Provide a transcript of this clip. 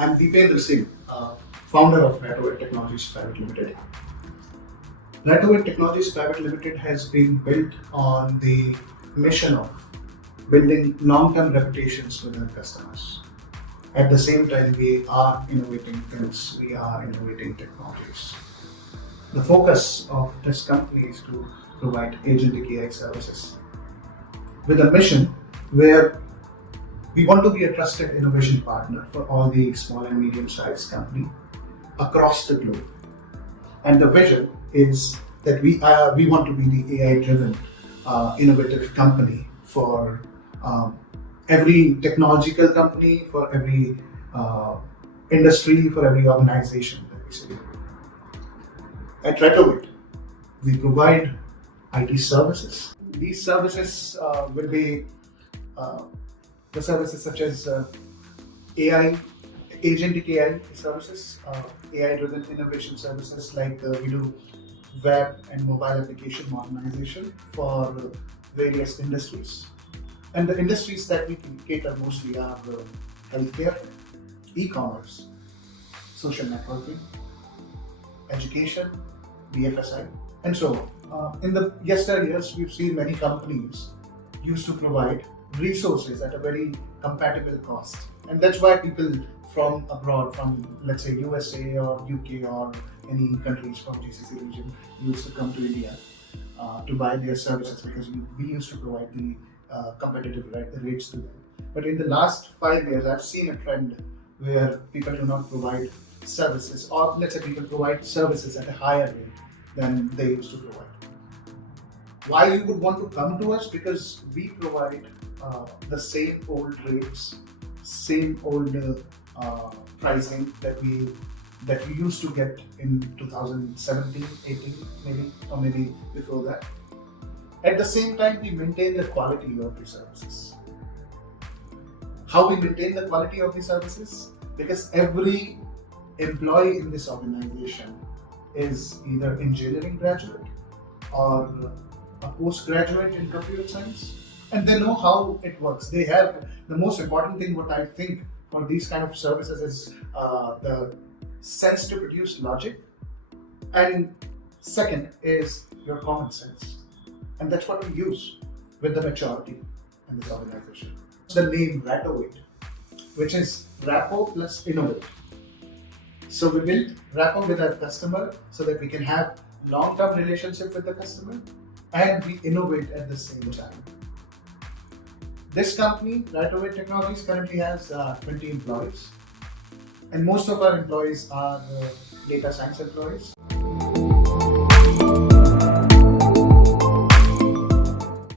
I'm Deependra Singh, founder of Ratovate Technologies Private Limited. Ratovate Technologies Private Limited has been built on the mission of building long-term reputations with our customers. At the same time, we are innovating things, we are innovating technologies. The focus of this company is to provide agentic AI services with a mission where we want to be a trusted innovation partner for all the small and medium-sized companies across the globe. And the vision is that we want to be the AI-driven, innovative company for every technological company, for every industry, for every organization that we see. At Ratovate, we provide IT services. These services will be the services such as AI, agentic AI services, AI-driven innovation services like we do web and mobile application modernization for various industries. And the industries that we cater mostly are healthcare, e-commerce, social networking, education, BFSI, and so on. In the yesteryears, we've seen many companies used to provide resources at a very compatible cost, and that's why people from abroad, from let's say USA or UK or any countries from GCC region, used to come to India to buy their services because we used to provide the competitive rates to them. But in the last 5 years, I've seen a trend where people do not provide services, or let's say people provide services at a higher rate than they used to provide. Why you would want to come to us? Because we provide the same old rates, same old pricing that we used to get in 2017, 18 maybe, or maybe before that. At the same time, we maintain the quality of the services. How we maintain the quality of the services? Because every employee in this organization is either engineering graduate or a postgraduate in computer science, and they know how it works. They have the most important thing, what I think for these kind of services is the sense to produce logic, and second is your common sense, and that's what we use with the maturity in this organization. The name Ratovate, which is Rapo plus Innovate. So we build rapport with our customer so that we can have long-term relationship with the customer, and we innovate at the same time. This company, Ratovate Technologies, currently has 20 employees, and most of our employees are data science employees.